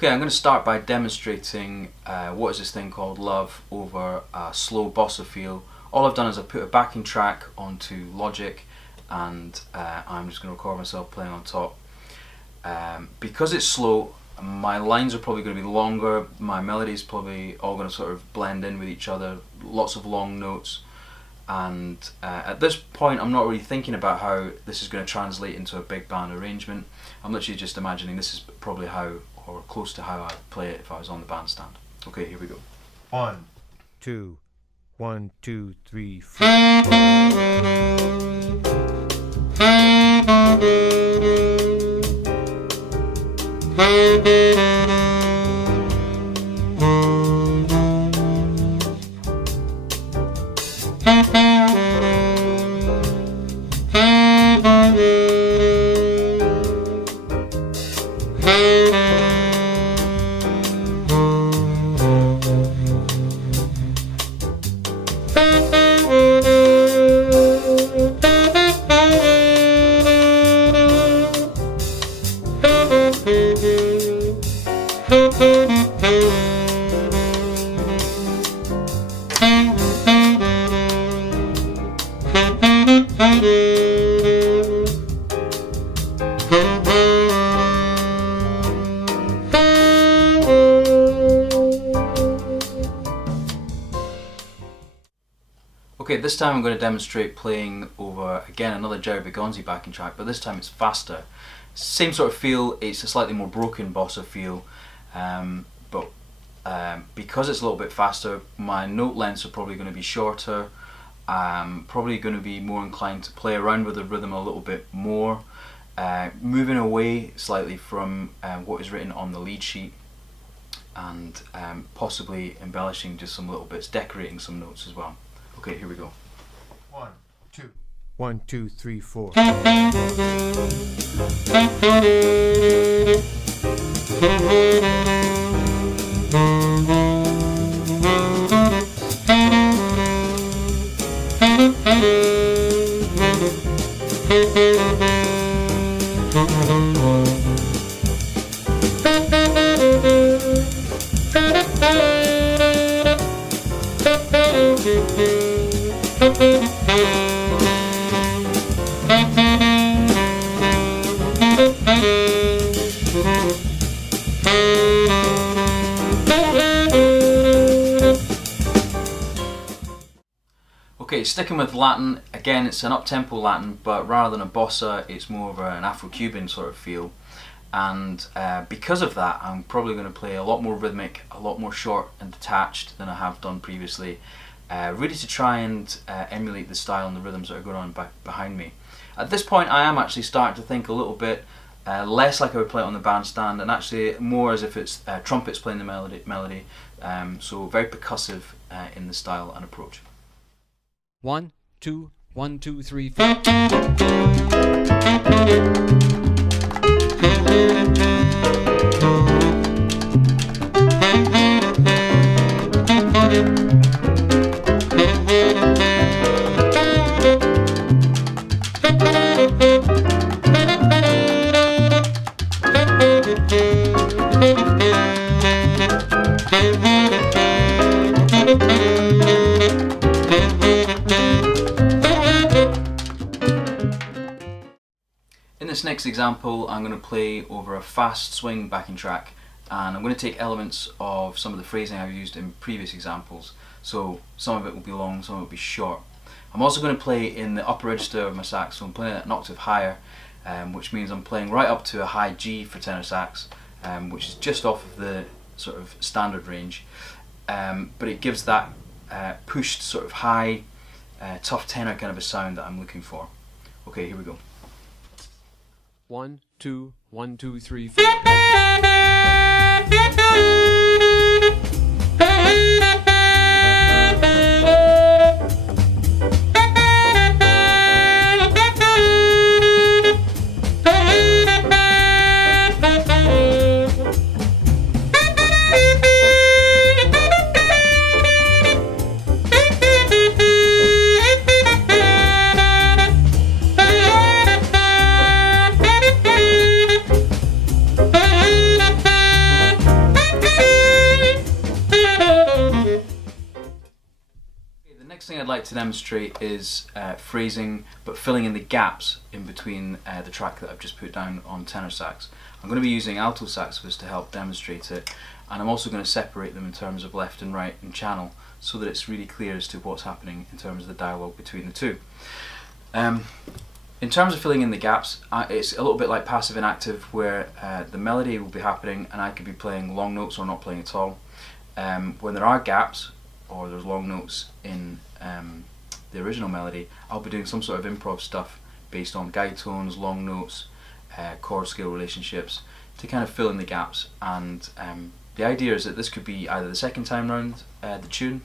Okay, I'm going to start by demonstrating what is this thing called Love over a slow bossa feel. All I've done is I've put a backing track onto Logic, and I'm just going to record myself playing on top. Because it's slow, my lines are probably going to be longer, my melodies probably all going to sort of blend in with each other, lots of long notes, and at this point I'm not really thinking about how this is going to translate into a big band arrangement. I'm literally just imagining this is probably how, or close to how I'd play it if I was on the bandstand. Okay, here we go. 1, 2, 1, 2, 3, Okay, this time I'm going to demonstrate playing over, again, another Jerry Begonzi backing track, but this time it's faster. Same sort of feel, it's a slightly more broken bossa feel, but because it's a little bit faster, my note lengths are probably going to be shorter. I'm probably going to be more inclined to play around with the rhythm a little bit more, moving away slightly from what is written on the lead sheet, and possibly embellishing just some little bits, decorating some notes as well. Okay, here we go. 1, 2, 1, 2, 3, 4. Okay, sticking with Latin, again it's an up-tempo Latin, but rather than a bossa it's more of an Afro-Cuban sort of feel, and because of that I'm probably going to play a lot more rhythmic, a lot more short and detached than I have done previously, really to try and emulate the style and the rhythms that are going on behind me. At this point I am actually starting to think a little bit less like I would play it on the bandstand, and actually more as if it's trumpets playing the melody, so very percussive in the style and approach. 1, 2, 1, 2, 3, 4. In this next example I'm going to play over a fast swing backing track, and I'm going to take elements of some of the phrasing I've used in previous examples, so some of it will be long, some of it will be short. I'm also going to play in the upper register of my sax, so I'm playing it an octave higher, which means I'm playing right up to a high G for tenor sax, which is just off of the sort of standard range, but it gives that pushed sort of high, tough tenor kind of a sound that I'm looking for. Okay, here we go. 1, 2, 1, 2, 3, 4. to demonstrate is phrasing, but filling in the gaps in between the track that I've just put down on tenor sax. I'm going to be using alto saxophonists to help demonstrate it, and I'm also going to separate them in terms of left and right and channel, so that it's really clear as to what's happening in terms of the dialogue between the two. In terms of filling in the gaps, it's a little bit like passive and active, where the melody will be happening and I could be playing long notes or not playing at all. When there are gaps, or there's long notes in the original melody, I'll be doing some sort of improv stuff based on guide tones, long notes, chord scale relationships, to kind of fill in the gaps. And the idea is that this could be either the second time round the tune,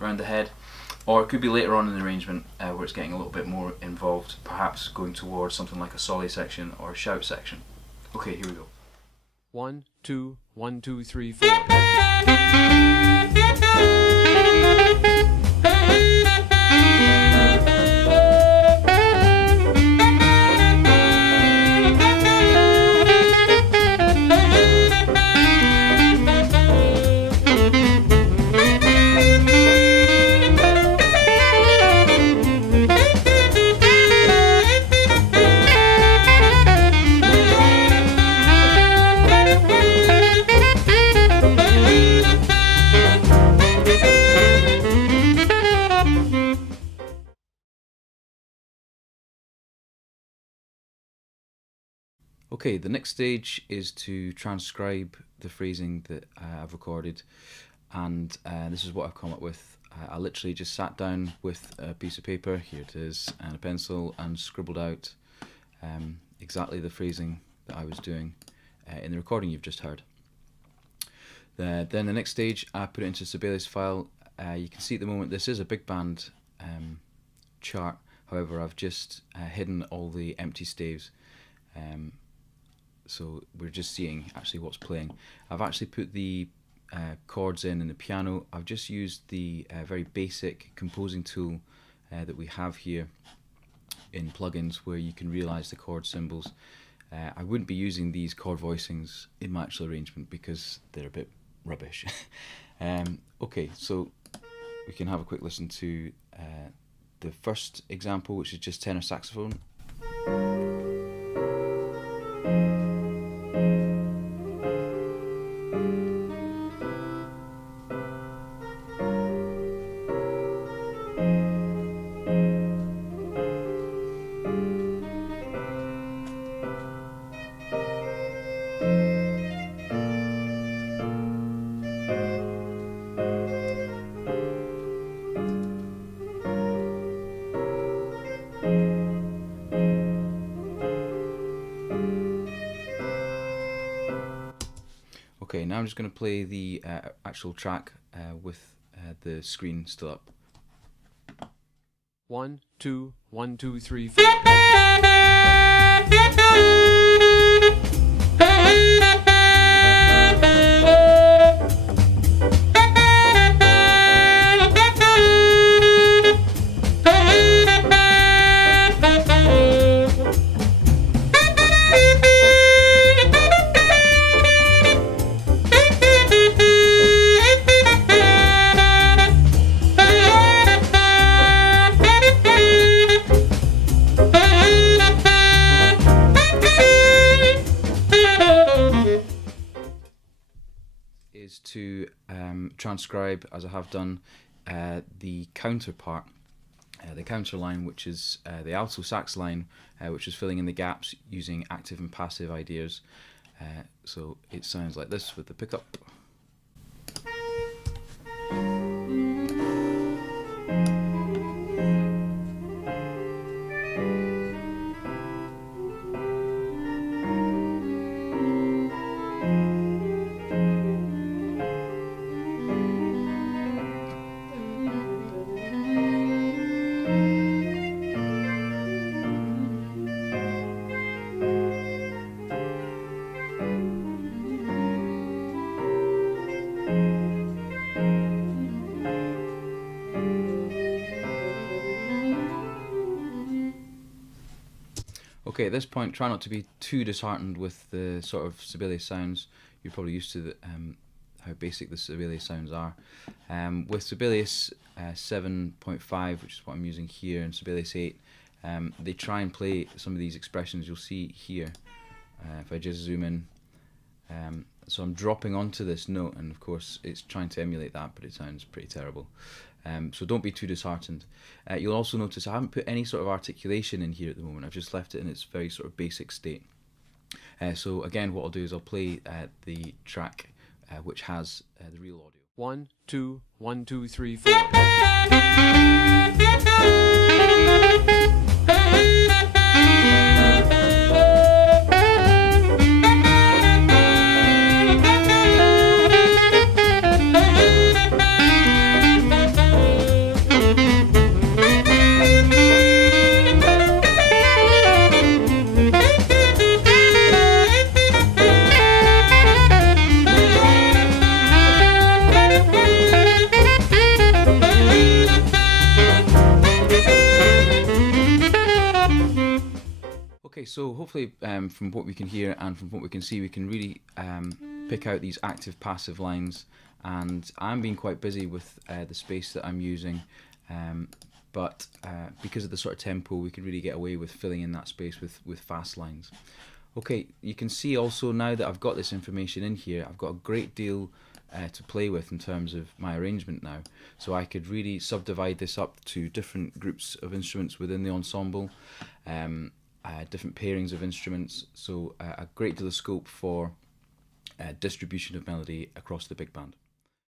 around the head, or it could be later on in the arrangement where it's getting a little bit more involved, perhaps going towards something like a solo section or a shout section. Okay, here we go. 1, 2, 1, 2, 3, 4. Okay, the next stage is to transcribe the phrasing that I've recorded, and this is what I've come up with. I literally just sat down with a piece of paper, here it is, and a pencil, and scribbled out exactly the phrasing that I was doing in the recording you've just heard. Then the next stage, I put it into a Sibelius file. You can see at the moment this is a big band chart, however I've just hidden all the empty staves. So we're just seeing actually what's playing. I've actually put the chords in the piano. I've just used the very basic composing tool that we have here in plugins, where you can realize the chord symbols. I wouldn't be using these chord voicings in my actual arrangement because they're a bit rubbish. Okay, so we can have a quick listen to the first example, which is just tenor saxophone. Okay, now I'm just going to play the actual track with the screen still up. 1, 2, 1, 2, 3, 4. Is to transcribe, as I have done, the counter part, the counter line, which is the alto sax line, which is filling in the gaps using active and passive ideas. So it sounds like this with the pickup. Okay, at this point, try not to be too disheartened with the sort of Sibelius sounds. You're probably used to how basic the Sibelius sounds are. With Sibelius 7.5, which is what I'm using here, and Sibelius 8, they try and play some of these expressions you'll see here. If I just zoom in, so I'm dropping onto this note, and of course it's trying to emulate that, but it sounds pretty terrible. So don't be too disheartened. You'll also notice I haven't put any sort of articulation in here at the moment. I've just left it in its very sort of basic state. So again, what I'll do is I'll play the track which has the real audio. 1 2 1 2 3 4. Okay, so hopefully from what we can hear and from what we can see, we can really pick out these active-passive lines, and I'm being quite busy with the space that I'm using, but because of the sort of tempo, we can really get away with filling in that space with fast lines. Okay, you can see also now that I've got this information in here, I've got a great deal to play with in terms of my arrangement now. So I could really subdivide this up to different groups of instruments within the ensemble, different pairings of instruments, so a great deal of scope for distribution of melody across the big band.